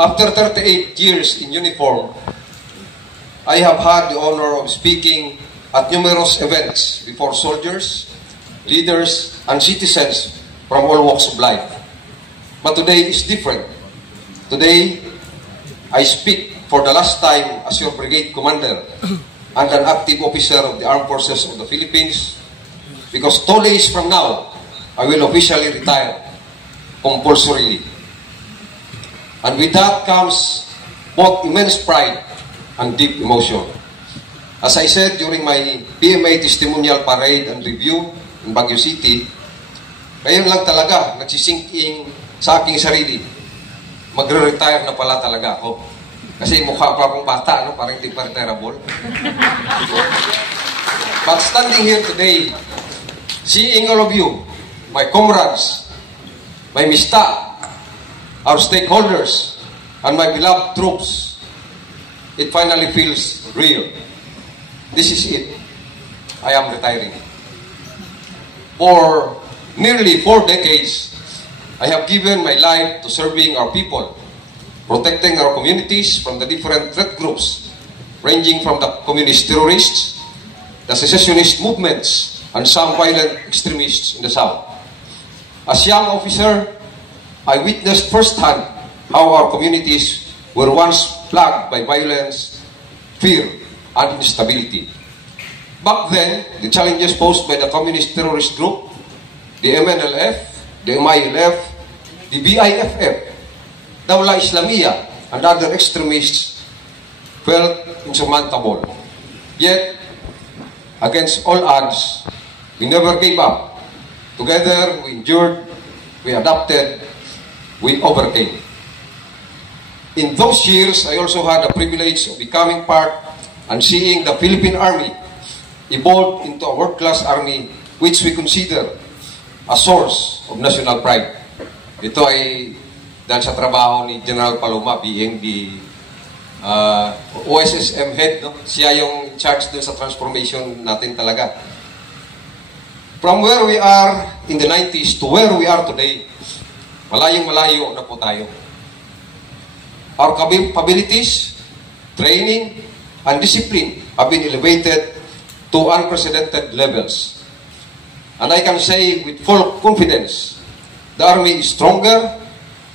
After 38 years in uniform, I have had the honor of speaking at numerous events before soldiers, leaders, and citizens from all walks of life. But today is different. Today, I speak for the last time as your brigade commander and an active officer of the Armed Forces of the Philippines, because 2 days from now, I will officially retire compulsorily. And with that comes both immense pride and deep emotion. As I said during my PMA testimonial parade and review in Baguio City, ngayon lang talaga nagsisink-in sa aking sarili. Magre-retire na pala talaga ako. Kasi mukha pa akong bata, no? Parang hindi pa retirable. But standing here today, seeing all of you, my comrades, my mista, our stakeholders, and my beloved troops, it finally feels real. This is it. I am retiring. For nearly 4 decades, I have given my life to serving our people, protecting our communities from the different threat groups, ranging from the communist terrorists, the secessionist movements, and some violent extremists in the South. As young officer, I witnessed firsthand how our communities were once plagued by violence, fear, and instability. Back then, the challenges posed by the communist terrorist group, the MNLF, the MILF, the BIFF, Dawla Islamiyah, and other extremists felt insurmountable. Yet, against all odds, we never gave up. Together, we endured, we adapted, we overcame. In those years, I also had the privilege of becoming part and seeing the Philippine Army evolve into a world-class army which we consider a source of national pride. Ito ay dahil sa trabaho ni General Paloma being the OSSM head. No? Siya yung in charge dun sa transformation natin talaga. From where we are in the 90s to where we are today, malayong-malayo na po tayo. Our capabilities, training, and discipline have been elevated to unprecedented levels. And I can say with full confidence, the Army is stronger,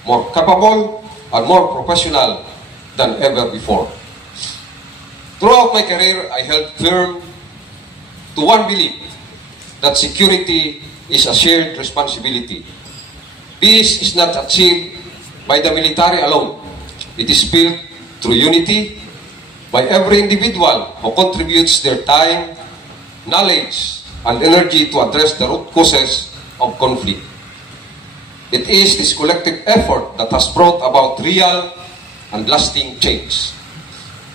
more capable, and more professional than ever before. Throughout my career, I held firm to one belief, that security is a shared responsibility. Peace is not achieved by the military alone. It is built through unity by every individual who contributes their time, knowledge, and energy to address the root causes of conflict. It is this collective effort that has brought about real and lasting change.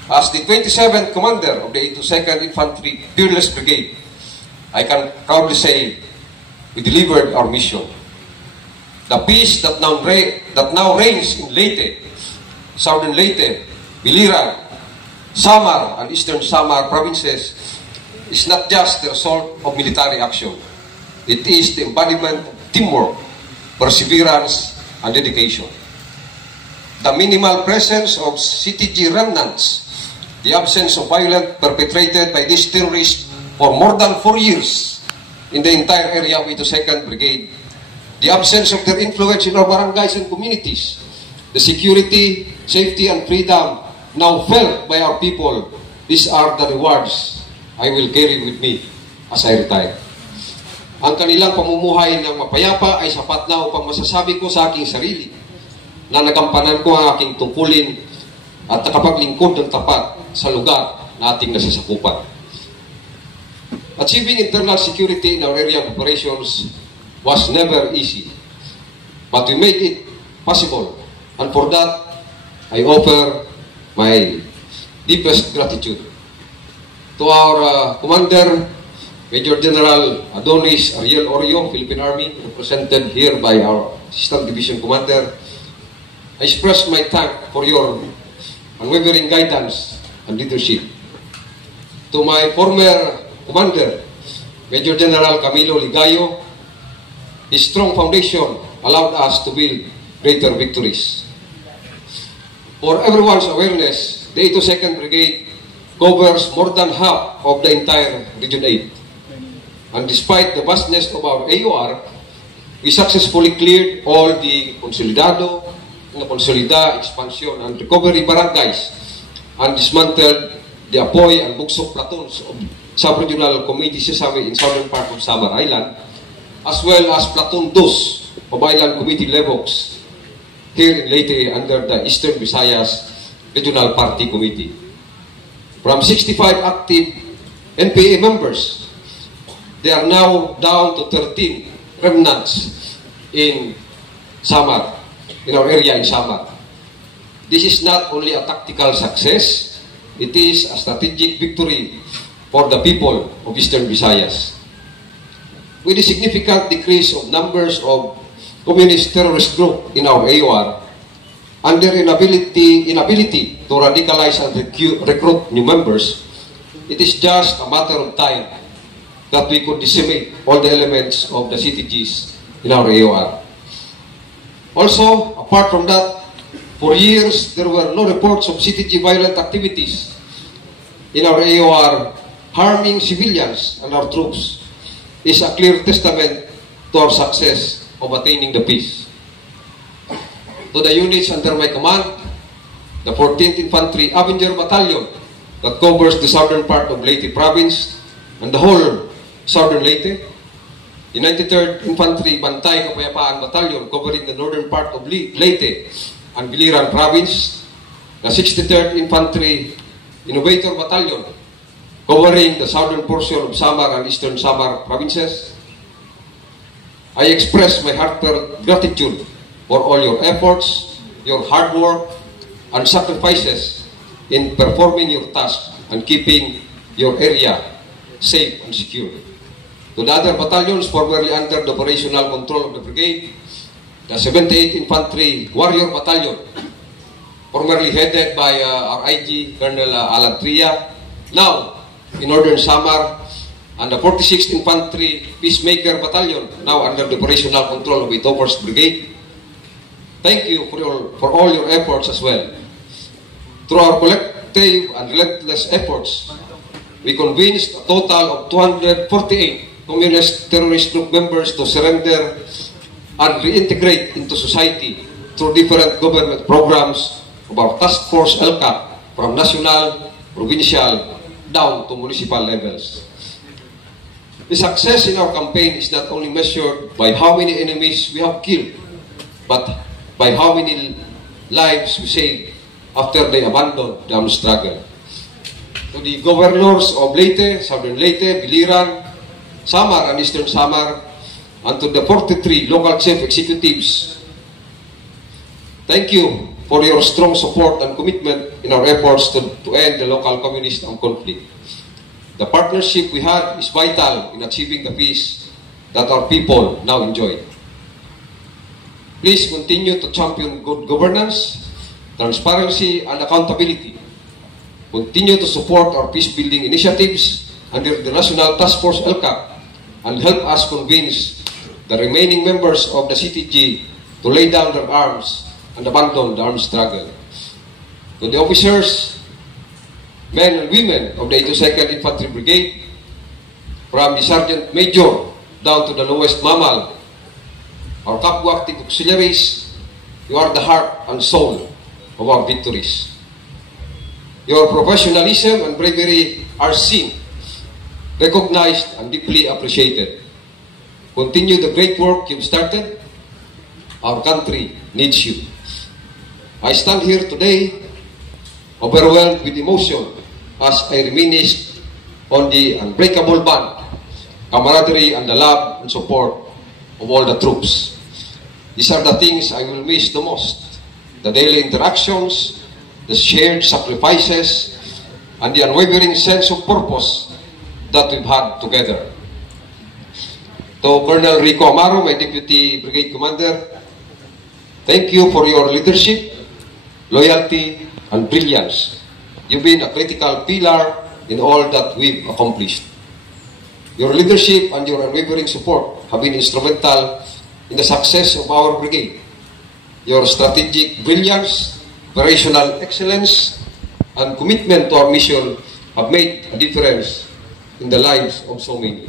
As the 27th Commander of the 82nd Infantry Fearless Brigade, I can proudly say we delivered our mission. The peace that now reigns in Leyte, Southern Leyte, Biliran, Samar, and Eastern Samar provinces is not just the result of military action. It is the embodiment of teamwork, perseverance, and dedication. The minimal presence of CTG remnants, the absence of violence perpetrated by these terrorists for more than 4 years in the entire area of 82nd Brigade, the absence of their influence in our barangays and communities, the security, safety, and freedom now felt by our people, these are the rewards I will carry with me as I retire. Ang kanilang pamumuhay ng mapayapa ay sapat na upang masasabi ko sa aking sarili na nagampanan ko ang aking tungkulin at nakapaglingkod ng tapat sa lugar na ating nasasakupan. Achieving internal security in our area of operations was never easy, but we made it possible, and for that, I offer my deepest gratitude to our Commander, Major General Adonis Ariel Orio, Philippine Army, represented here by our Assistant Division Commander. I express my thanks for your unwavering guidance and leadership. To my former Commander, Major General Camilo Ligayo, his strong foundation allowed us to build greater victories. For everyone's awareness, the 82nd Brigade covers more than half of the entire Region 8. And despite the vastness of our AUR, we successfully cleared all the Consolidado, Consolida, Expansion, and Recovery barangays and dismantled the Apoy and Bugsok platoons of Sub-Regional Committee Sesame in southern part of Samar Island, as well as Platoon 2 of Island Committee Levox here in Leyte under the Eastern Visayas Regional Party Committee. From 65 active NPA members, they are now down to 13 remnants in Samar, in our area in Samar. This is not only a tactical success, it is a strategic victory for the people of Eastern Visayas. With a significant decrease of numbers of communist terrorist group in our AUR, and their inability to radicalize and recruit new members, it is just a matter of time that we could decimate all the elements of the CTGs in our AUR. Also, apart from that, for years there were no reports of CTG violent activities in our AUR harming civilians and our troops is a clear testament to our success of attaining the peace. To the units under my command, the 14th Infantry Avenger Battalion that covers the southern part of Leyte Province and the whole southern Leyte, the 93rd Infantry Bantay Kapayapaan Battalion covering the northern part of Leyte and Biliran Province, the 63rd Infantry Innovator Battalion covering the southern portion of Samar and eastern Samar provinces. I express my heartfelt gratitude for all your efforts, your hard work, and sacrifices in performing your task and keeping your area safe and secure. To the other battalions formerly under the operational control of the brigade, the 78th Infantry Warrior Battalion, formerly headed by our IG Colonel Alan Tria, now in Northern Samar, and the 46th Infantry Peacemaker Battalion, now under the operational control of Ito 1st Brigade. Thank you for all your efforts as well. Through our collective and relentless efforts, we convinced a total of 248 communist terrorist group members to surrender and reintegrate into society through different government programs of our Task Force LCAP from national, provincial, down to municipal levels. The success in our campaign is not only measured by how many enemies we have killed, but by how many lives we saved after they abandoned the armed struggle. To the governors of Leyte, Southern Leyte, Biliran, Samar and Eastern Samar, and to the 43 local chief executives, thank you for your strong support and commitment in our efforts to end the local communist conflict. The partnership we had is vital in achieving the peace that our people now enjoy. Please continue to champion good governance, transparency, and accountability. Continue to support our peace-building initiatives under the National Task Force LCAP and help us convince the remaining members of the CTG to lay down their arms and abandon the armed struggle. To the officers, men and women of the 82nd Infantry Brigade, from the Sergeant Major down to the lowest mammal, our Kapwa Active Auxiliaries, you are the heart and soul of our victories. Your professionalism and bravery are seen, recognized, and deeply appreciated. Continue the great work you've started. Our country needs you. I stand here today overwhelmed with emotion as I reminisce on the unbreakable bond, camaraderie, and the love and support of all the troops. These are the things I will miss the most. The daily interactions, the shared sacrifices, and the unwavering sense of purpose that we've had together. To Colonel Rico Amaro, my Deputy Brigade Commander, thank you for your leadership, loyalty, and brilliance. You've been a critical pillar in all that we've accomplished. Your leadership and your unwavering support have been instrumental in the success of our brigade. Your strategic brilliance operational excellence, and commitment to our mission have made a difference in the lives of so many.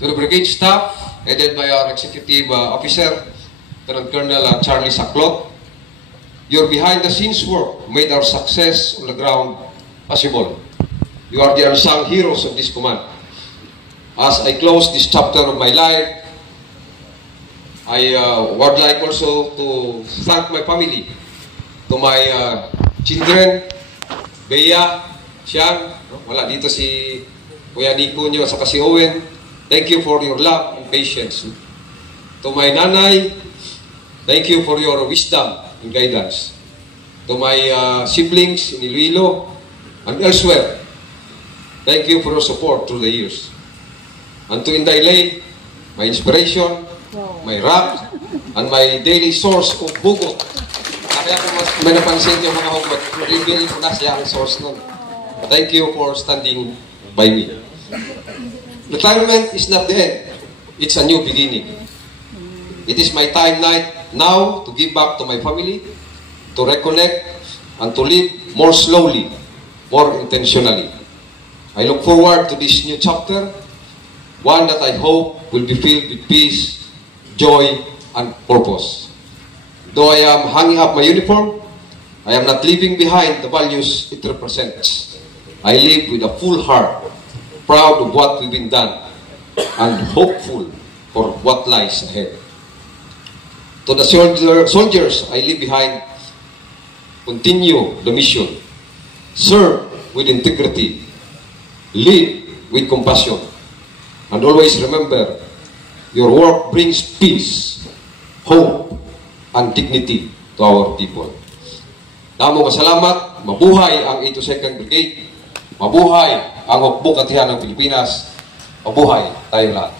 To the brigade staff, headed by our executive officer, Lieutenant Colonel Charlie Saclot, your behind-the-scenes work made our success on the ground possible. You are the unsung heroes of this command. As I close this chapter of my life, I would like also to thank my family, to my children, Bea, Sian, wala dito si Kuya Nico nyo, saka si Owen. Thank you for your love and patience. To my nanay, thank you for your wisdom and guidance. To my siblings in Iloilo and elsewhere, thank you for your support through the years. And to Inday Lay, my inspiration, my rock, and my daily source of bugot. Kaya kung may napansin yung mga hugot, reveal ko na siya ang source nun. Thank you for standing by me. Retirement is not the end. It's a new beginning. It is my time now to give back to my family, to reconnect, and to live more slowly, more intentionally. I look forward to this new chapter, one that I hope will be filled with peace, joy, and purpose. Though I am hanging up my uniform, I am not leaving behind the values it represents. I live with a full heart, proud of what we've been done, and hopeful for what lies ahead. To the soldiers I leave behind, continue the mission, serve with integrity, live with compassion, and always remember, your work brings peace, hope, and dignity to our people. Damo kasalamat, mabuhay ang 82nd Brigade, mabuhay ang hukbo katihan ng Pilipinas, mabuhay tayong lahat.